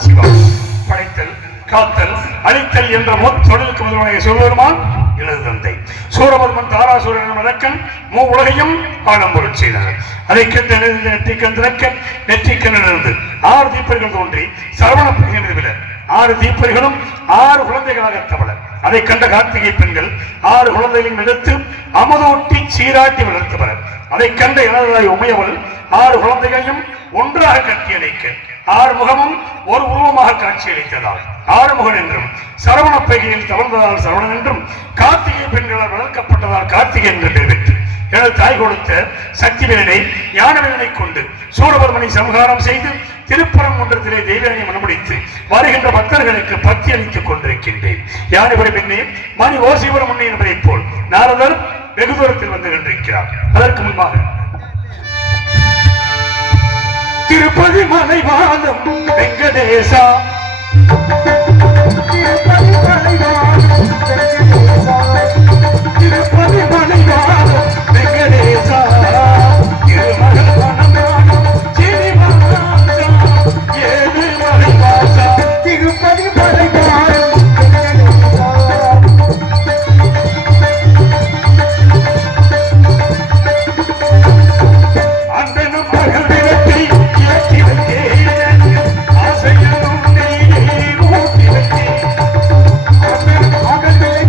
நமச்சிவாய். படைத்தல், காத்தல், அழித்தல் என்ற தொழிலுக்கு முதல்வனை சொல்வருமான் எனது தந்தை. சூரபத்மன் தாராசூரன் மதக்கன் மூ உலகையும் ஆடம் பொருள் செய்தனர். அதை கண்டு நெற்றிக்கண் திறக்க நெற்றிக்கண்ணிலிருந்து 6 தீப்பர்கள் தோன்றி சரவண பையன் 6 தீப்பர்களும் 6 குழந்தைகளாக தவளர். அதை கண்ட கார்த்திகை பெண்கள் 6 குழந்தைகளையும் எடுத்து அமுதூட்டி சீராட்டி வளர்த்தவர். அதை கண்ட இளதாய் உமையவள் 6 குழந்தைகளையும் ஒன்றாக கட்டி அணைக்க 6 முகமும் ஒரு உருவமாக காட்சியளித்ததால் ஆறுமுகன் என்றும், சரவண பைகையில் தவழ்ந்ததால் சரவணன் என்றும், கார்த்திகை பெண்களால் வளர்க்கப்பட்டதால் கார்த்திகை என்று பெயர் பெற்று எனது தாய் கொடுத்த சக்தி வேலை ஞானவேலனை கொண்டு சூரபத்மனை சம்ஹாரம் செய்து திருப்பரங்குன்றத்திலே தெய்வானை மனமுடித்து வருகின்ற பக்தர்களுக்கு பக்தி அளித்துக் கொண்டிருக்கின்றேன். யானைபுரம் என்னே மணி ஓசைபுரம் முன்னே என்பதைப் போல் நாரதர் வெகு தூரத்தில் வந்து கொண்டிருக்கிறார். அதற்கு முன்பாக திருப்பதி மலைவாதம் வெங்கடேசா, திருப்பதி மலைவாதம் வெங்கடேசா, திருப்பதி மலைவாதம் வெங்கடேசா, திருமகள் வனமானம் சீனிவாசா, ஏழு மலைவாசா, திருப்பதி மலைவாதம் வெங்கடேசா. அந்தனும் மகள் விரட்டி இலக்கி வைத்தேன், ஆசையனும் ஊட்டி வைத்தேன், மகள் விலை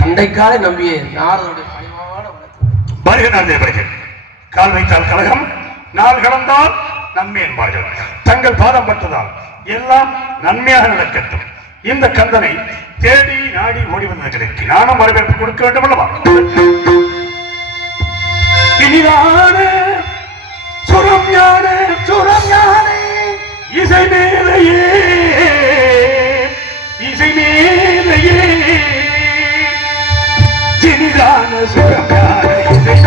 தந்தைக்காக நம்பிய நாரதனுடைய பணிவான வருகிறார்கள். கால் வைத்தால் கழகம், நாள் கடந்தால் நன்மை என்பார்கள். தங்கள் பாதம் பட்டதால் எல்லாம் நன்மையாக நடக்கட்டும். இந்த கந்தனை தேடி நாடி ஓடி வந்தவர்களுக்கு நானும் வரவேற்பு கொடுக்க வேண்டும் அல்லவா? இனிதான சுரம் யானே இசை மேலையே இனிதான சுரம் யானே இசை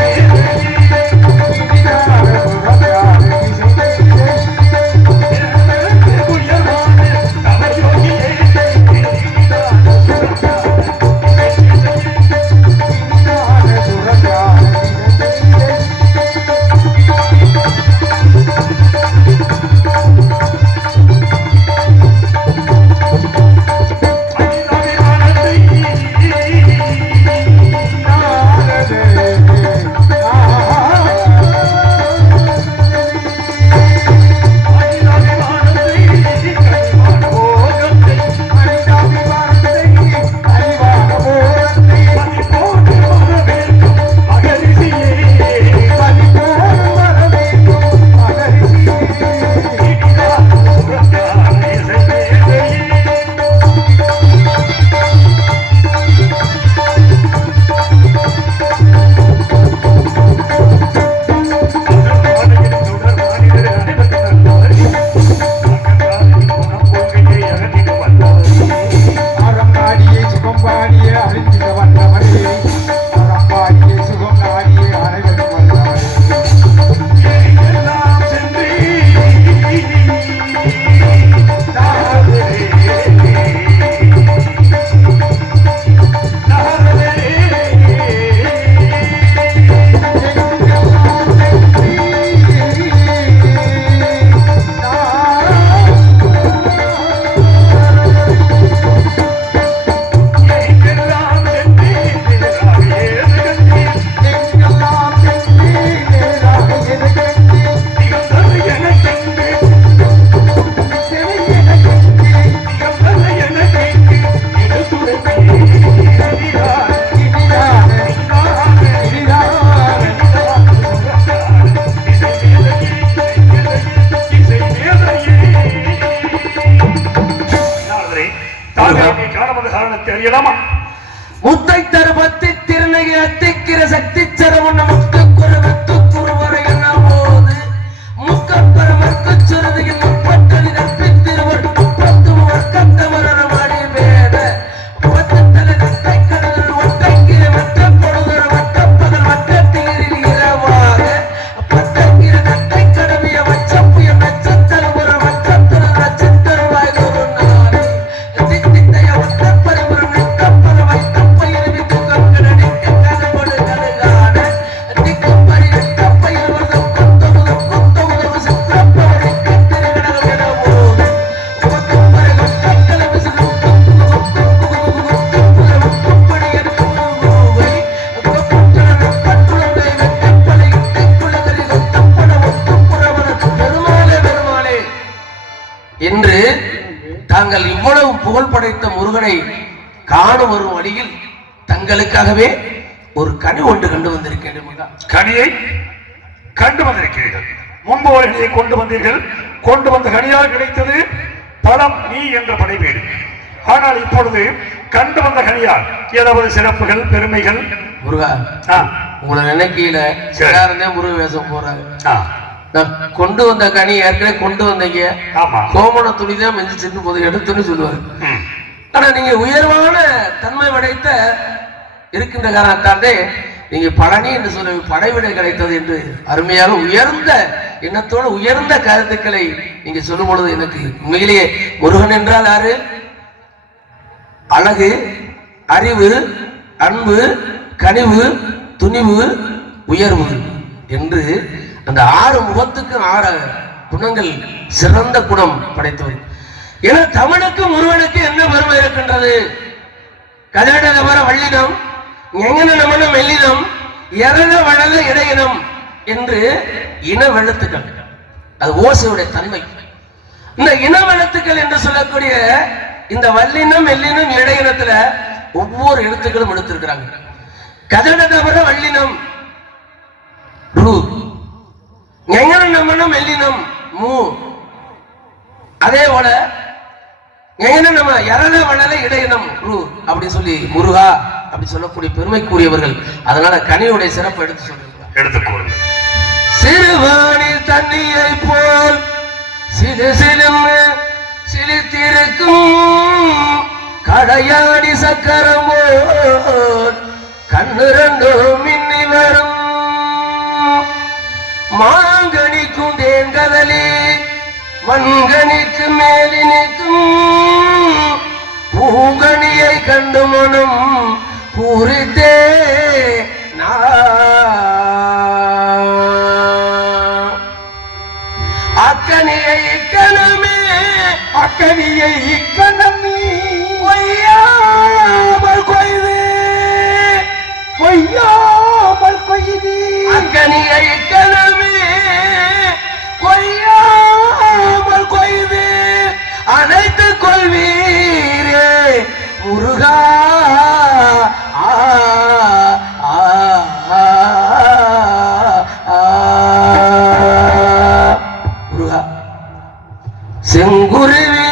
முத்தை தருபத்தி திருநகை அத்திக்கிற சக்தி சரவண முத்து குருவத்து குருவரை என போது முக்கப்பெருமற்கு சுருதியின் முப்பட்டலி நட்பித்திருவள் முப்பத்து வர்க்கத்தவரர் மாடி வேத பத்து தலை நட்டை கடலில் ஒட்டைக்கிற மற்ற பொழுதொரு வட்டப்பகல் வட்டத்தீரில் இரவாக பட்டக்கிற நட்டை கடவிய வச்சப்புய நச்சத்தருவர வச்சத்தரு நச்சத்தருவாய் ஒரு நாடு தித்தித்தைய வட்டப்பரிவரும் நட்டப்பல வைத்த என்று தாங்கள் இவ்வளவு புகழ் படைத்த முருகனை காணும் வரும் வழியில் தங்களுக்காகவே ஒரு கனி ஒன்று கண்டு வந்திருக்கின்றேன். கனியை கண்டு வந்திருக்கிறீர்கள். முன்பு ஒரு கனியை கொண்டு வந்தீர்கள். கொண்டு வந்த கனியால் கிடைத்தது பழம் நீ என்ற படைவீடு. ஆனால் இப்பொழுது கண்டு வந்த கனியால் ஏதாவது சிறப்புகள் பெருமைகள்? முருகா, உங்களை நினைக்கையில எல்லாருந்தே முருக வேஷம் போறாங்க. கொண்டு வந்த கனி ஏற்கனவே கொண்டு வந்தீங்க. கோமண துணிதான் மெஞ்சு சென்று போது எடுத்துன்னு சொல்லுவாரு. ஆனா நீங்க உயர்வான தன்மை படைத்த இருக்கின்ற காரணத்தாலே நீங்க பழனி என்று சொல்ல படைவிடை கிடைத்தது என்று அருமையாக உயர்ந்த எண்ணத்தோடு உயர்ந்த கருத்துக்களை நீங்க சொல்லும் பொழுது எனக்கு உண்மையிலேயே முருகன் என்றால் யாரு? அழகு, அறிவு, அன்பு, கனிவு, துணிவு, உயர்வு என்று அந்த 6 முகத்துக்கு 6 குணங்கள் சிறந்த குணம் படைத்தவர். ஏன்னா தமிழுக்கு முருகனுக்கு என்ன பெருமை இருக்கின்றது? கதட நபர வள்ளினம், எங்கன நமன மெல்லினம், எரன வளர இடையினம் என்று இன வெழுத்துக்கள். அது ஓசையுடைய தன்மை. இந்த இன வெழுத்துக்கள் என்று சொல்லக்கூடிய இந்த வல்லினம் மெல்லினம் இடையினத்துல ஒவ்வொரு எழுத்துக்களும் எடுத்திருக்கிறாங்க. கதட தவிர வல்லினம் ரூ, நமனம் எல்லினம் மூ. அதே போல நம்ம எரள வளர இடையினம் ரூ அப்படின்னு சொல்லி முருகா அப்படி சொல்லக்கூடிய பெருமைக்குரியவர்கள். அதனால கனியுடைய சிறப்பு எடுத்து சொல்லுங்க. எடுத்துக்கொள்ளுங்க. சிறுவானில் தண்ணியை போல் சிறு சிலும் சிலித்திருக்கும் கடையாடி சக்கரம் போல் கண்ணிரண்டும் மின்னி வரும் மாங்கனிக்கும் தேங்கதலி மண்கனிக்கு மேலி நிற்கும் பூங்கனியை கண்டு மனம் பூரித்தே அக்கனியை இக்கணமே அக்கனியை இக்கணமே கொய்யாமல் கொய்து கொய்யாமல் கொய்து அக்கனியை இக்கணமே கொய்யாமல் கொய்து அனைத்து கொள்வீரே முருகா. செங்குருவி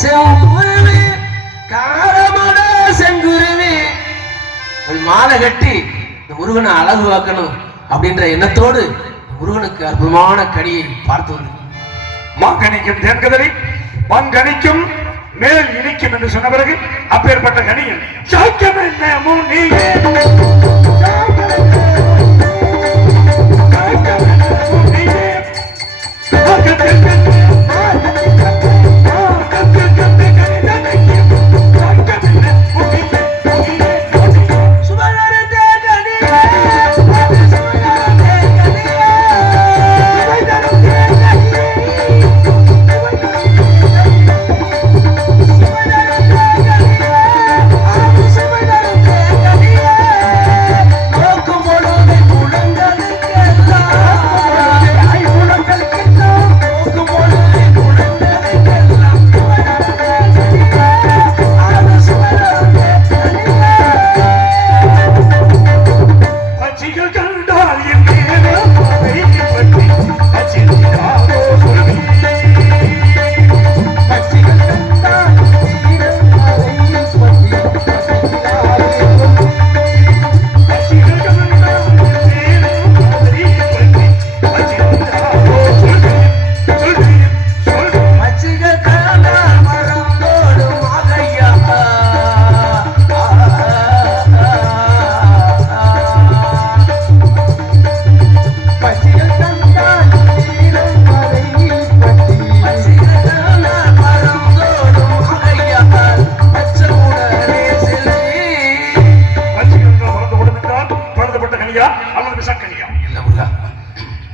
செங்குருவி காரமட செங்குருவி மாலை கட்டி இந்த முருகனை அழகு வாக்கணும் அப்படின்ற எண்ணத்தோடு முருகனுக்கு அற்புதமான கனியை பார்த்து வந்து மாங்கனிக்கும் தேன்கதலி மாங்கனிக்கும் மேல் இனிக்கும் என்று சொன்ன பிறகு அப்பேற்பட்ட கனியில் சாக்கியம் என்ன முனியே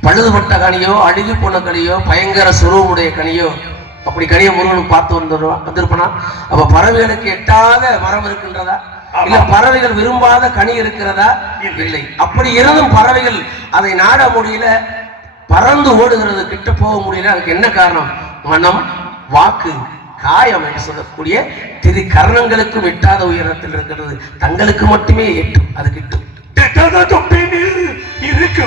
பழுதுபட்ட கனியோ அழுகி போன கனியோ பயங்கர சுரூபமுடைய கனியோ அப்படி கனியை முருகனுக்கு பார்த்து வந்திருப்பனா அப்ப பறவைகளுக்கு எட்டாத மரம் இருக்கின்றதா இல்ல பறவைகள் விரும்பாத கனி இருக்கிறதா இல்லை. அப்படி இருந்தும் பறவைகள் அதை நாட முடியல, பறந்து ஓடுகிறது, கிட்ட போக முடியல. அதுக்கு என்ன காரணம்? மனம் வாக்கு காயம் என்று சொல்லக்கூடிய திரு கரணங்களுக்கும் எட்டாத உயரத்தில் இருக்கிறது. தங்களுக்கு மட்டுமே எட்டும், அது கிட்டும். இருக்கு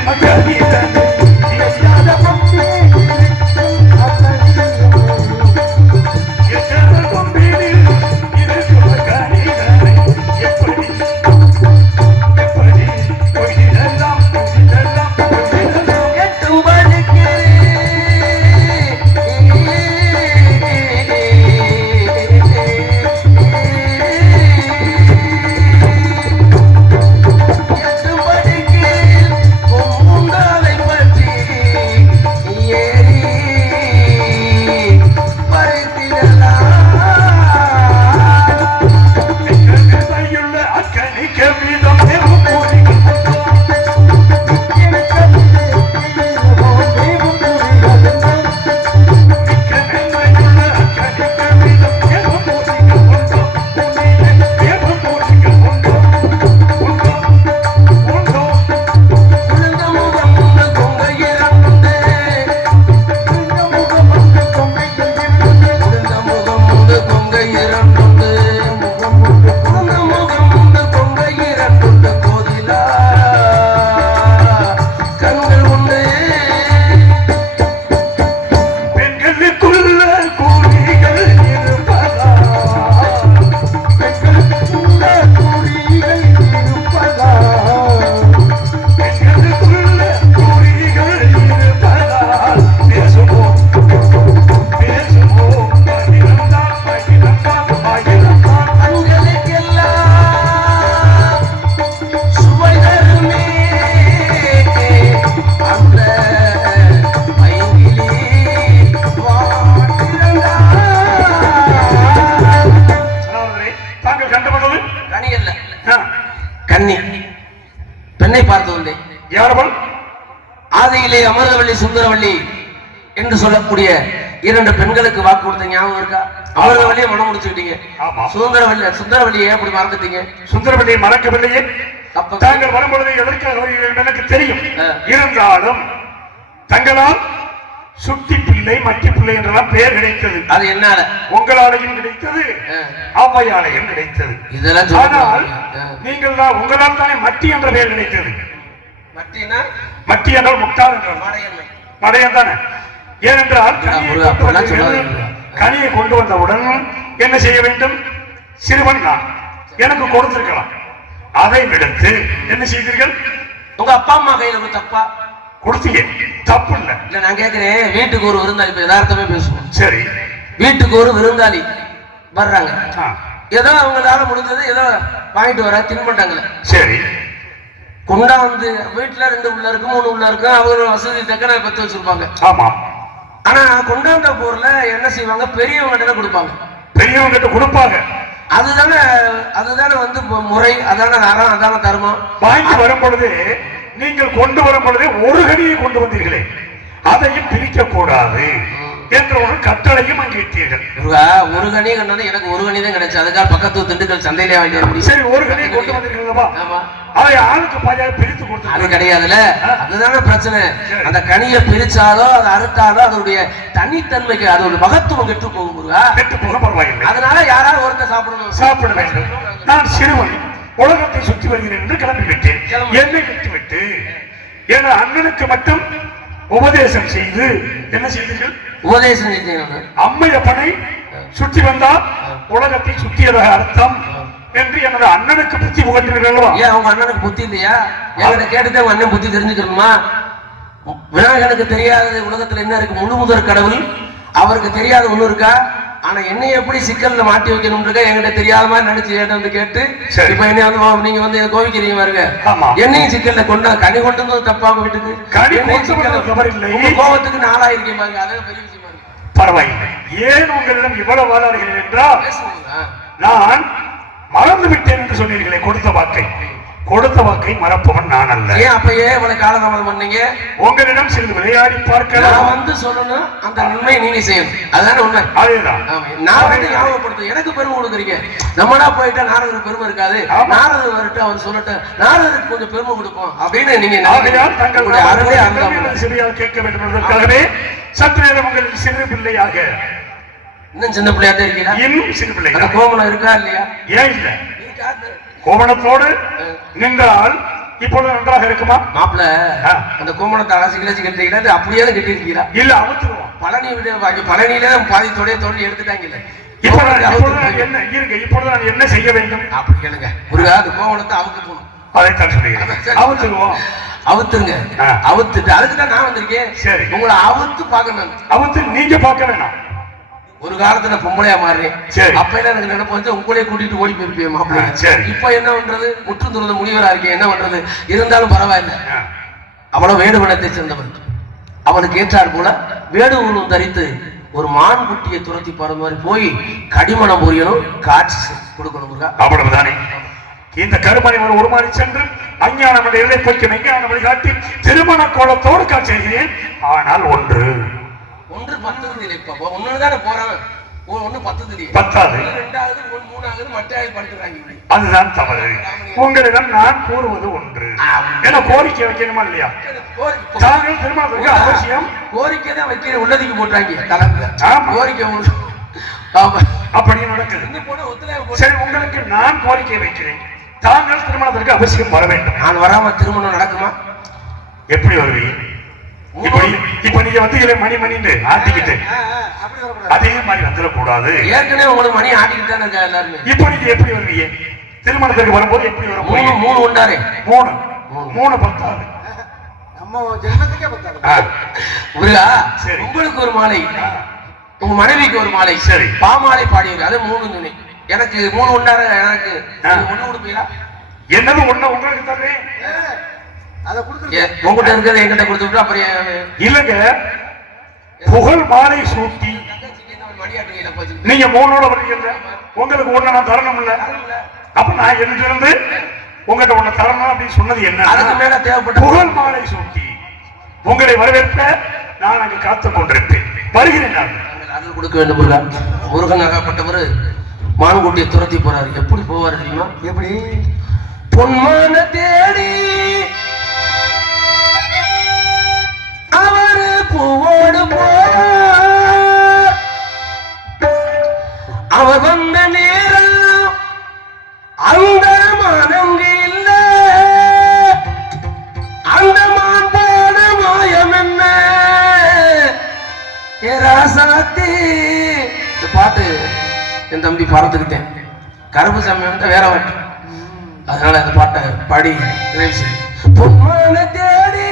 இரண்டு கன்னி பெண்ணை பார்த்து வந்தேன். யாரவள்? ஆதியிலே அமிர்தவள்ளி சுந்தரவள்ளி என்று சொல்லக்கூடிய 2 பெண்களுக்கு வாக்கு கொடுத்த ஞாபகம் இருக்கா? அமிர்தவள்ளியை மனம் முடிச்சுக்கிட்டீங்க. சுந்தரவள்ளியை எப்படி மறந்துட்டீங்க? சுந்தரவள்ளியை மறக்கவில்லையே. தாங்கள் வரும்பொழுது எதற்காக எனக்கு தெரியும். இருந்தாலும் தங்களால் சுட்டி பிள்ளை மட்டி பிள்ளை என்றெல்லாம் பெயர் கிடைத்தது. அது என்னால? உங்களாலையும் கிடைத்தது, ஔவையாலையும் கிடைத்தது. இதெல்லாம் ஆனால் நீங்கள் தான் உங்களால் தானே மட்டி என்ற பெயர் கிடைத்தது. மட்டி என்றால் முட்டாள் என்றால் மடையன் தானே. ஏனென்றால் கனியை கொண்டு வந்தவுடன் என்ன செய்ய வேண்டும்? சிறுவன் நான் எனக்கு கொடுத்திருக்கலாம். அதை விடுத்து என்ன செய்தீர்கள்? உங்க அப்பா அம்மா கையில தப்பா கொடுத்தீங்க. தப்பு இல்ல. நான் கேட்கிறேன், வீட்டுக்கு ஒரு விருந்தாளி, இப்ப யதார்த்தமே பேசுவோம். சரி, வீட்டுக்கு ஒரு விருந்தாளி வர்றாங்க. ஏதோ அவங்களால முடிஞ்சது ஏதோ வாங்கிட்டு வர தின்பண்டாங்களே. சரி, கொண்டா வந்து வீட்டுல 2 உள்ள இருக்கு 3 உள்ள இருக்கு. அவங்க வசதி தக்க பத்து வச்சிருப்பாங்க. ஆமா. ஆனா கொண்டாந்த பொருள என்ன செய்வாங்க? பெரியவங்க கொடுப்பாங்க. பெரியவங்க கொடுப்பாங்க. அதுதானே வந்து முறை, அதான அறம், அதான தர்மம். வாங்கி வரும் பொழுது நீங்கள் கொண்டு வரும் பொழுது ஒரு கனியை கொண்டு வந்தீர்களே, அதையும் பிரிக்க கூடாது என்ற ஒரு கட்டளையும் அங்கே இட்டீர்கள். ஒரு கனியை கண்டாலும் எனக்கு ஒரு கனி தான் கிடைச்சு. அதுக்காக பக்கத்து திண்டுக்கல் சந்தையிலே வாங்கி. சரி, ஒரு கனியை கொண்டு வந்தீர்களா? அதை ஆளுக்கு பாதியாக பிரித்து கொடுத்து. அது கிடையாதுல்ல, அதுதானே பிரச்சனை. அந்த கனியை பிரிச்சாலோ அதை அறுத்தாலோ அதனுடைய தனித்தன்மைக்கு அதோட மகத்துவம் கெட்டு போகும். கெட்டு போக பரவாயில்லை. அதனால யாராவது ஒருத்தர் சாப்பிட வேண்டும். நான் சிறுவன் உலகத்தை சுற்றி வருகிறேன் என்று கிளம்பி விட்டேன். என்னை விட்டுவிட்டு என அண்ணனுக்கு மட்டும் உபதேசம் செய்து என்ன செய்தீர்கள்? உபதேசம் செய்தீர்கள். அம்மையப்பனை சுற்றி வந்தால் உலகத்தை சுற்றியதாக அர்த்தம் என்று எனது அண்ணனுக்கு புத்தி புகட்டினீர்களா? ஏன் அவங்க அண்ணனுக்கு புத்தி இல்லையா? என்கிட்ட கேட்டுட்டு உங்க அண்ணன் புத்தி தெரிஞ்சுக்கணுமா? விநாயகனுக்கு தெரியாத உலகத்துல என்ன இருக்கு? முழு முதற் கடவுள். அவருக்கு தெரியாத ஒண்ணு இருக்கா? ஆனா என்னை எப்படி சிக்கல்ல மாட்டி வைக்கணும் இருக்கா? என்கிட்ட தெரியாத மாதிரி நினைச்சு வந்து கேட்டு இப்ப என்ன வந்து நீங்க வந்து கோவிக்கிறீங்க பாருங்க. என்னையும் சிக்கல்ல கொண்டா கனி கொண்டு வந்து தப்பாக வீட்டுக்கு கோபத்துக்கு நாளாயிருக்கேன் பாருங்க. அதே பெரிய விஷயமா இருக்கு. பரவாயில்லை. ஏன் உங்களிடம் இவ்வளவு வாதாடுகிறேன் என்றால் நான் மறந்து விட்டேன் என்று சொன்னீர்களே கொடுத்த வாக்கை மறப்பவன் நான் அல்ல. ஏன் அப்பயே இவ்வளவு காலதாமதம் பண்ணீங்க? உங்களிடம் சிறிது விளையாடி பார்க்கலாம். நான் வந்து சொல்லணும், அந்த நன்மை நீங்க செய்யணும். அதுதானே உண்மை. அதேதான். நான் வந்து ஞாபகப்படுத்த எனக்கு பெருமை கொடுக்குறீங்க. நம்மளா போயிட்டா நாரதருக்கு பெருமை இருக்காது. நாரதர் வரட்டும், அவர் சொல்லட்டும், நாரதருக்கு கொஞ்சம் பெருமை கொடுப்போம் அப்படின்னு நீங்க சிறியால் கேட்க வேண்டும் என்பதற்காகவே சற்று நேரம் உங்களுக்கு சிறு பிள்ளையாக இன்னும் சின்ன பிள்ளையாதான் இருக்கீங்களா? இன்னும் சிறு பிள்ளை. கோமணம் இருக்கா இல்லையா? ஏன் இல்ல? கோமணத்தோடு நின்றால் இப்பொழுது நன்றாக இருக்குமா? மாப்பிள்ள அந்த கோமணத்தை அலசி கிளச்சி கட்டிக்கிட்டு அப்படியே கட்டி இருக்கீங்களா? இல்ல, அவுத்துருவோம். பழனியில பாதித்தோடைய தோண்டி எடுத்துட்டாங்கல்ல. இப்பொழுது நான் என்ன செய்ய வேண்டும்? அப்படி கேளுங்க. முருகா, அந்த கோமணத்தை அவுத்து போகணும். அதைத்தான் சொல்லுங்க. அவுத்துருவோம். அவுத்துருங்க. அவுத்துட்டு அதுக்குதான் நான் வந்திருக்கேன். சரி, உங்களை அவுத்து பார்க்கணும். அவுத்து நீங்க பார்க்க வேணாம். ஒரு காலத்துல பொம்பளையா மாறுறேன். அப்ப எனக்கு நினைப்பு வந்து உங்களே கூட்டிட்டு ஓடி போயிருப்பேன் மாப்பிள்ளை. இப்ப என்ன பண்றது? முற்றும் துறந்த முனிவரா இருக்கேன். என்ன பண்றது? இருந்தாலும் பரவாயில்ல. அவ்வளவு வேடுவனத்தை சேர்ந்தவன். அவனுக்கு ஏற்றார் போல வேடுவனும் தரித்து ஒரு மான் குட்டியை துரத்தி போற மாதிரி போய் கடிமணம் புரியணும், காட்சி கொடுக்கணும். அவ்வளவுதானே. இந்த கருமனை உருமாறி சென்று அஞ்ஞானம் எல்லை போய்க்கு மெஞ்ஞானம் வழிகாட்டி திருமண கோலத்தோடு காட்சி செய்கிறேன். ஆனால் ஒன்று 10 இல்ல. ஒண்ணுதானே போறான். ஒண்ணு 10 பத்தாது, 2வது 3வது மட்டையாகி படுத்துறாங்க. அதுதான் தவறு. உங்களிடம் நான் கூறுவது ஒன்று. ஏன்னா கோரிக்கை வைக்கணுமா இல்லையா? தாங்கள் திருமணத்துக்கு அவசியம் கோரிக்கை தான் வைக்கிறேன். உள்ளதுக்கு போட்டாங்க கலந்து கோரிக்கை அப்படி நடக்குது. சரி, உங்களுக்கு நான் கோரிக்கை வைக்கிறேன். தாங்கள் திருமணத்திற்கு அவசியம் வர வேண்டும். நான் வராம திருமணம் நடக்குமா? எப்படி வருவீங்க? இப்ப நீங்க வந்து மணி ஆட்டிக்கிட்டு அதே மாதிரி வந்துடக்கூடாது. ஏற்கனவே உங்களுக்கு மணி ஆட்டிக்கிட்டு தான் இருக்கா எல்லாருமே. இப்ப நீங்க எப்படி வருவீங்க? திருமணத்துக்கு வரும்போது எப்படி வரும்? 3 உண்டாரே. 3 பத்தாது. நம்ம ஜென்மத்துக்கே பத்தாது. சரி, உங்களுக்கு ஒரு மாலை, உங்க மனைவிக்கு ஒரு மாலை. சரி, பாமாலை பாடியவர். அது 3 சொன்னேன். எனக்கு 3 உண்டார. எனக்கு 1 கொடுப்பீங்களா? என்னது 1 உங்களுக்கு தர்றேன். உங்ககிட்ட இருக்கிறத என்கிட்ட கொடுத்துட்டு அப்புறம் இல்லங்க, புகழ் மாலை சூட்டி நீங்க 3 வரீங்க. உங்களுக்கு 1 நான் தரணும் இல்ல? அப்ப நான் இருந்து உங்ககிட்ட ஒண்ணு தரணும் அப்படின்னு சொன்னது என்ன? அதுக்கு மேல தேவைப்பட்ட புகழ் மாலை சூட்டி உங்களை வரவேற்க நான் அங்கு காத்துக் கொண்டிருப்பேன். வருகிறேன். நான் அது கொடுக்க வேண்டும். முருகன் ஆகப்பட்டவர் மான்குட்டியை துரத்தி போறாரு. எப்படி போவாரு தெரியுமா? எப்படி? பொன்மான தேடி அவரு பூவோடு போவார். அவர் வந்த நேரம் அந்த மானங்க இல்ல, அந்த மான் போன மாயம் என்ன ராசாத்தி. இந்த பாட்டு என் தம்பி பாடத்துக்கிட்டேன். கருப்பு சமயம் வேற பாட்டு, அதனால அந்த பாட்டை பாடி நிறைவு செய்யும். பொன்மான தேடி